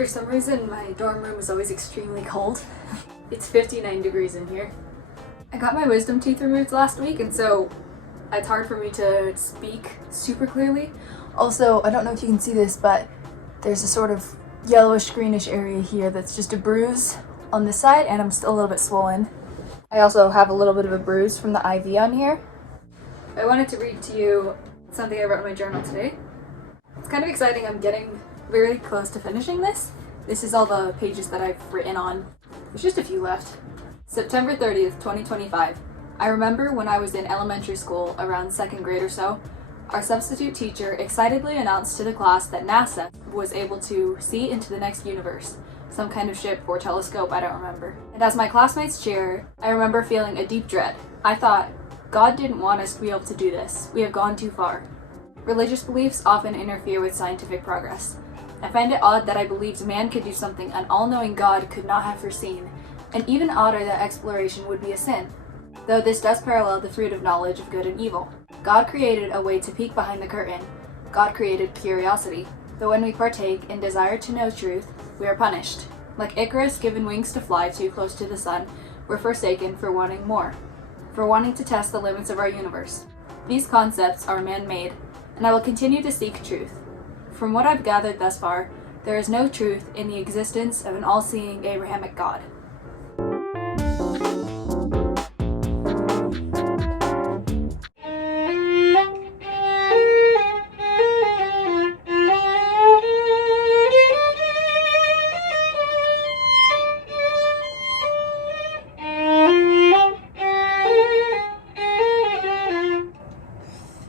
For some reason, my dorm room is always extremely cold. It's 59 degrees in here. I got my wisdom teeth removed last week, and so it's hard for me to speak super clearly. Also, I don't know if you can see this, but there's a sort of yellowish greenish area here that's just a bruise on this side, and I'm still a little bit swollen. I also have a little bit of a bruise from the IV on here. I wanted to read to you something I wrote in my journal today. It's kind of exciting. I'm getting very close to finishing this. This is all the pages that I've written on. There's just a few left. September 30th, 2025. I remember when I was in elementary school, around 2nd grade or so, our substitute teacher excitedly announced to the class that NASA was able to see into the next universe. Some kind of ship or telescope, I don't remember. And as my classmates cheer, I remember feeling a deep dread. I thought, God didn't want us to be able to do this. We have gone too far. Religious beliefs often interfere with scientific progress. I find it odd that I believed man could do something an all-knowing God could not have foreseen, and even odder that exploration would be a sin. Though this does parallel the fruit of knowledge of good and evil. God created a way to peek behind the curtain. God created curiosity. Though when we partake and desire to know truth, we are punished. Like Icarus given wings to fly too close to the sun, we're forsaken for wanting more, for wanting to test the limits of our universe. These concepts are man-made, and I will continue to seek truth. From what I've gathered thus far, there is no truth in the existence of an all-seeing Abrahamic God.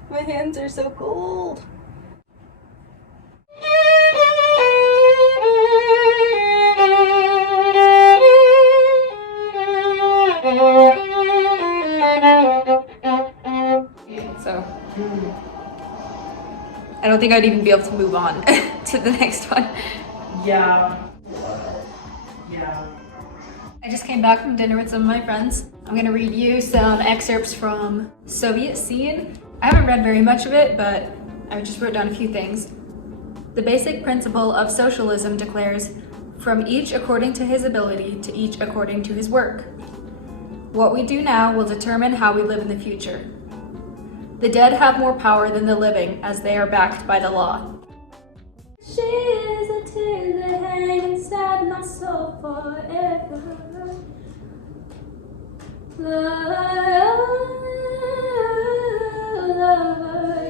My hands are so cold. So, I don't think I'd even be able to move on to the next one. Yeah. I just came back from dinner with some of my friends. I'm gonna read you some excerpts from Soviet Scene. I haven't read very much of it, but I just wrote down a few things. The basic principle of socialism declares, from each according to his ability to each according to his work. What we do now will determine how we live in the future. The dead have more power than the living, as they are backed by the law. She is a tear that hangs inside my soul forever. Love,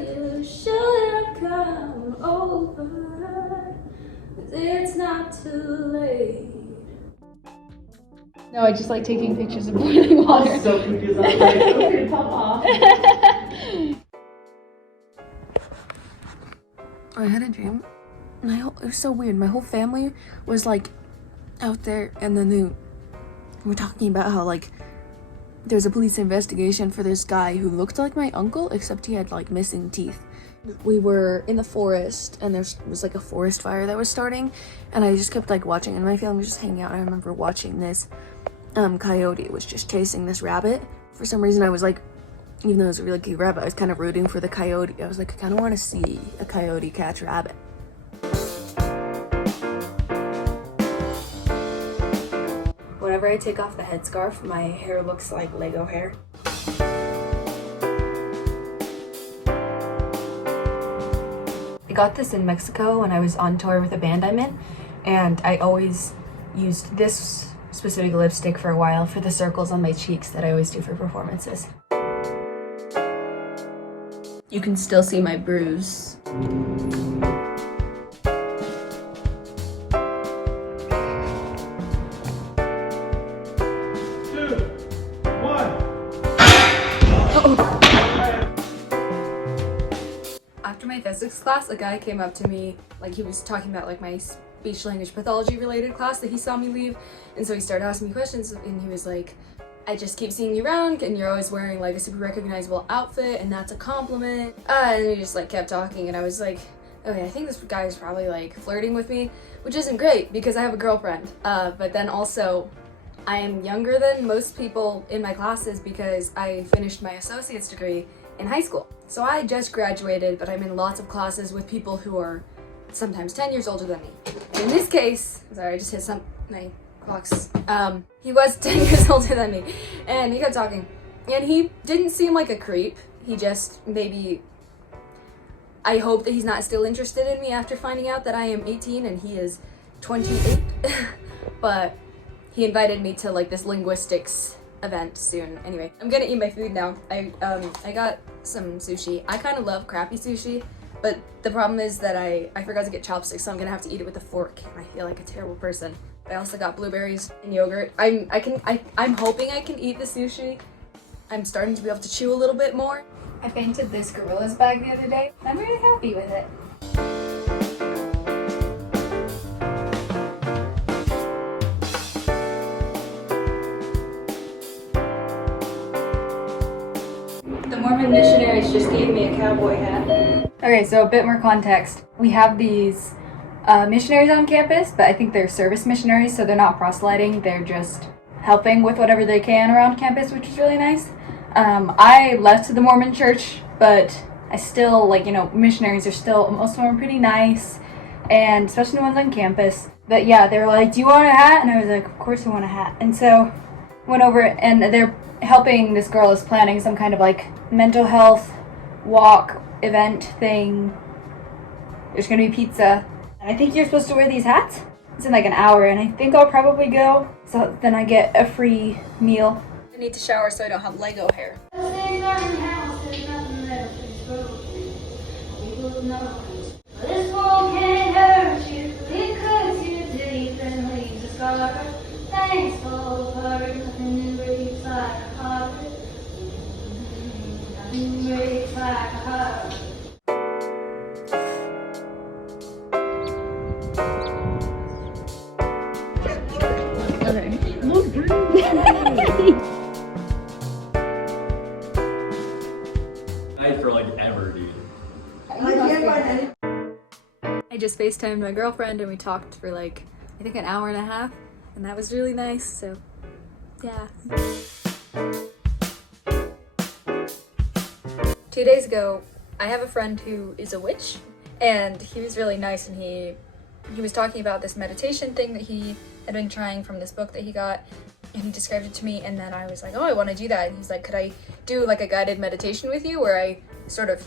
you should have come over. It's not too late. No, I just like taking pictures of boiling water. I'm so confused. I was like, okay, Papa. I had a dream. It was so weird. My whole family was like out there, and then they were talking about how like there's a police investigation for this guy who looked like my uncle, except he had like missing teeth. We were in the forest, and there was like a forest fire that was starting, and I just kept like watching, and my family was just hanging out. I remember watching this coyote was just chasing this rabbit. For some reason, I was like, even though it was a really cute rabbit, I was kind of rooting for the coyote. I was like, I kind of want to see a coyote catch a rabbit. Whenever I take off the headscarf, my hair looks like Lego hair. I got this in Mexico when I was on tour with a band I'm in, and I always used this specific lipstick for a while for the circles on my cheeks that I always do for performances. You can still see my bruise. After my physics class, a guy came up to me, like he was talking about like my speech language pathology related class that he saw me leave, and so he started asking me questions, and he was like, I just keep seeing you around and you're always wearing like a super recognizable outfit, and that's a compliment. And he just like kept talking, and I was like, okay, I think this guy is probably like flirting with me, which isn't great because I have a girlfriend, but then also I am younger than most people in my classes because I finished my associate's degree in high school. So I just graduated, but I'm in lots of classes with people who are sometimes 10 years older than me. In this case, sorry, I just hit my clocks. He was 10 years older than me, and he kept talking. And he didn't seem like a creep. He just maybe, I hope that he's not still interested in me after finding out that I am 18 and he is 28. But he invited me to like this linguistics event soon. Anyway, I'm gonna eat my food now. I got some sushi. I kind of love crappy sushi, but the problem is that I forgot to get chopsticks, so I'm gonna have to eat it with a fork. And I feel like a terrible person. I also got blueberries and yogurt. I'm hoping I can eat the sushi. I'm starting to be able to chew a little bit more. I painted this Gorillas bag the other day. I'm really happy with it. The Mormon missionaries just gave me a cowboy hat. Okay, so a bit more context. We have these missionaries on campus, but I think they're service missionaries, so they're not proselyting. They're just helping with whatever they can around campus, which is really nice. I left the Mormon church, but I still, like, you know, missionaries are still, most of them are pretty nice, and especially the ones on campus. But yeah, they were like, do you want a hat? And I was like, of course I want a hat. And so went over, and they're helping, this girl is planning some kind of like mental health walk event thing. There's gonna be pizza. And I think you're supposed to wear these hats. It's in like an hour, and I think I'll probably go. So then I get a free meal. I need to shower so I don't have Lego hair. This world can't hurt you, it cuts you deep and leaves a scar. Things fall apart, nothing breaks like a heart. Nothing breaks like a heart. For like ever, dude. I just FaceTimed my girlfriend and we talked for like, I think an hour and a half, and that was really nice, so yeah. 2 days ago, I have a friend who is a witch, and he was really nice, and he was talking about this meditation thing that he had been trying from this book that he got, and he described it to me, and then I was like, oh, I want to do that. And he's like, could I do like a guided meditation with you where I sort of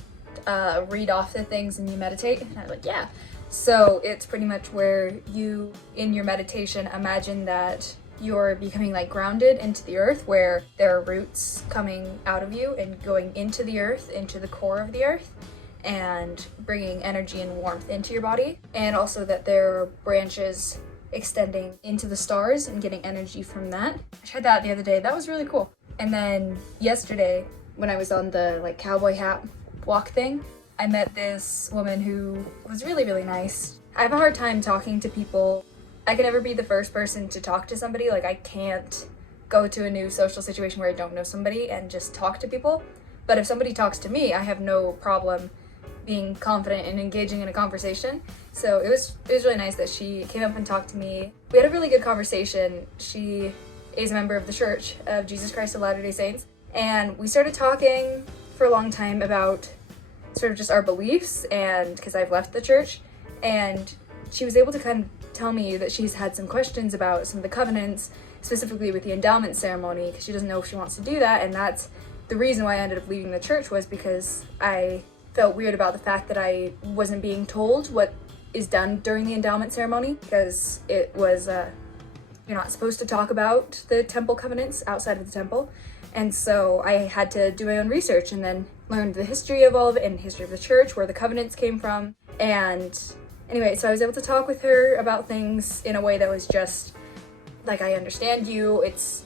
read off the things and you meditate? And I was like, yeah. So it's pretty much where you, in your meditation, imagine that you're becoming like grounded into the earth, where there are roots coming out of you and going into the earth, into the core of the earth, and bringing energy and warmth into your body. And also that there are branches extending into the stars and getting energy from that. I tried that the other day. That was really cool. And then yesterday, when I was on the like cowboy hat walk thing, I met this woman who was really, really nice. I have a hard time talking to people. I can never be the first person to talk to somebody. Like, I can't go to a new social situation where I don't know somebody and just talk to people. But if somebody talks to me, I have no problem being confident and engaging in a conversation. So it was really nice that she came up and talked to me. We had a really good conversation. She is a member of the Church of Jesus Christ of Latter-day Saints. And we started talking for a long time about sort of just our beliefs, and because I've left the church, and she was able to kind of tell me that she's had some questions about some of the covenants, specifically with the endowment ceremony, because she doesn't know if she wants to do that. And that's the reason why I ended up leaving the church, was because I felt weird about the fact that I wasn't being told what is done during the endowment ceremony, because it was you're not supposed to talk about the temple covenants outside of the temple. And so I had to do my own research and then learned the history of all of it and history of the church, where the covenants came from. And anyway, so I was able to talk with her about things in a way that was just like, I understand you. It's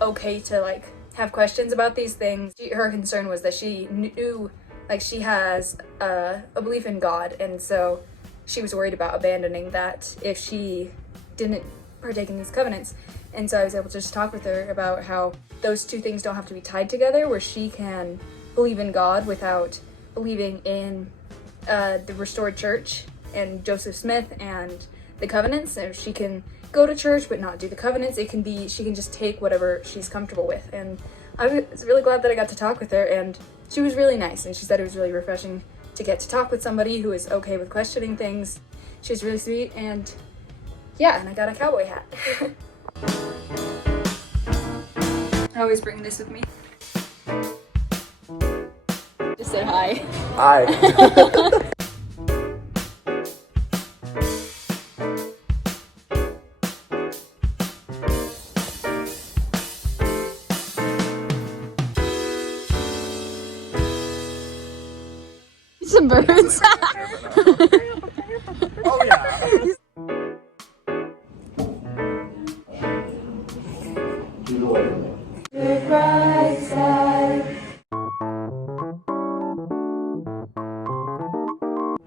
okay to like have questions about these things. Her concern was that she knew, like, she has a belief in God, and so she was worried about abandoning that if she didn't partake in these covenants. And so I was able to just talk with her about how those two things don't have to be tied together, where she can believe in God without believing in the restored church and Joseph Smith and the covenants. So she can go to church but not do the covenants. It can be, she can just take whatever she's comfortable with. And I was really glad that I got to talk with her, and she was really nice, and she said it was really refreshing to get to talk with somebody who is okay with questioning things. She was really sweet, and yeah, and I got a cowboy hat. I always bring this with me. Just say hi. Hi. Some birds. Oh yeah.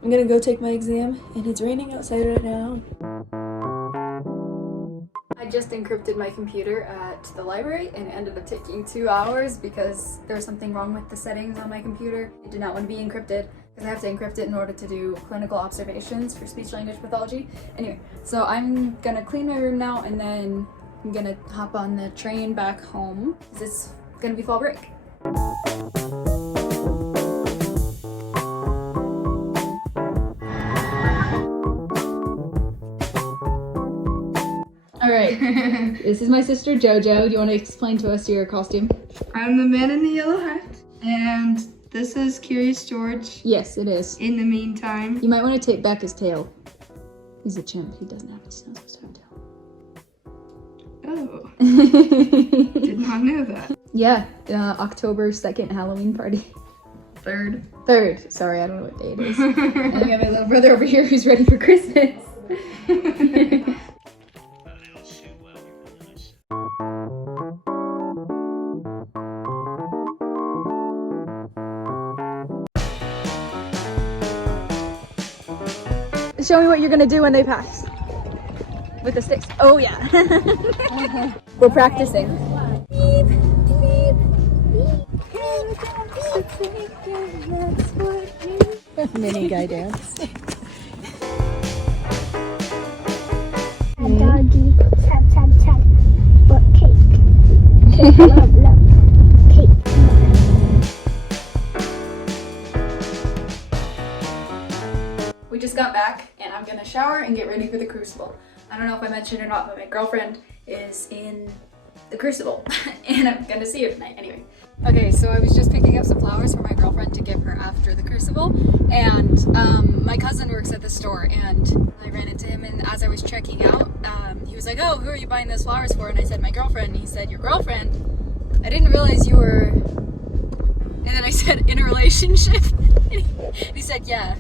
I'm gonna go take my exam, and it's raining outside right now. I just encrypted my computer at the library and it ended up taking 2 hours because there was something wrong with the settings on my computer. It did not want to be encrypted because I have to encrypt it in order to do clinical observations for speech-language pathology. Anyway, so I'm gonna clean my room now and then I'm gonna hop on the train back home because it's gonna be fall break. Alright, this is my sister Jojo. Do you want to explain to us your costume? I'm the man in the yellow hat, and this is Curious George. Yes, it is. In the meantime, You might want to take back his tail. He's a chimp. He doesn't have he's not supposed to have oh, a tail. did not know that. Yeah, October 2nd Halloween party. Third. 3rd. Sorry, I don't know what day it is. And I got my little brother over here who's ready for Christmas. Show me what you're gonna do when they pass. With the sticks. Oh yeah. We're practicing. Mini guy dance. Doggy, tap, tap, tap, what cake? Love, love, cake. We just got back and I'm gonna shower and get ready for the crucible. I don't know if I mentioned or not, but my girlfriend is in the crucible and I'm gonna see her tonight anyway. Okay, so I was just picking up some flowers for my girlfriend to give her after the crucible, and my cousin works at the store and I ran into him, and as I was checking out, he was like, oh, who are you buying those flowers for? And I said, my girlfriend. And he said, your girlfriend? I didn't realize you were... And then I said, in a relationship? And he said, yeah.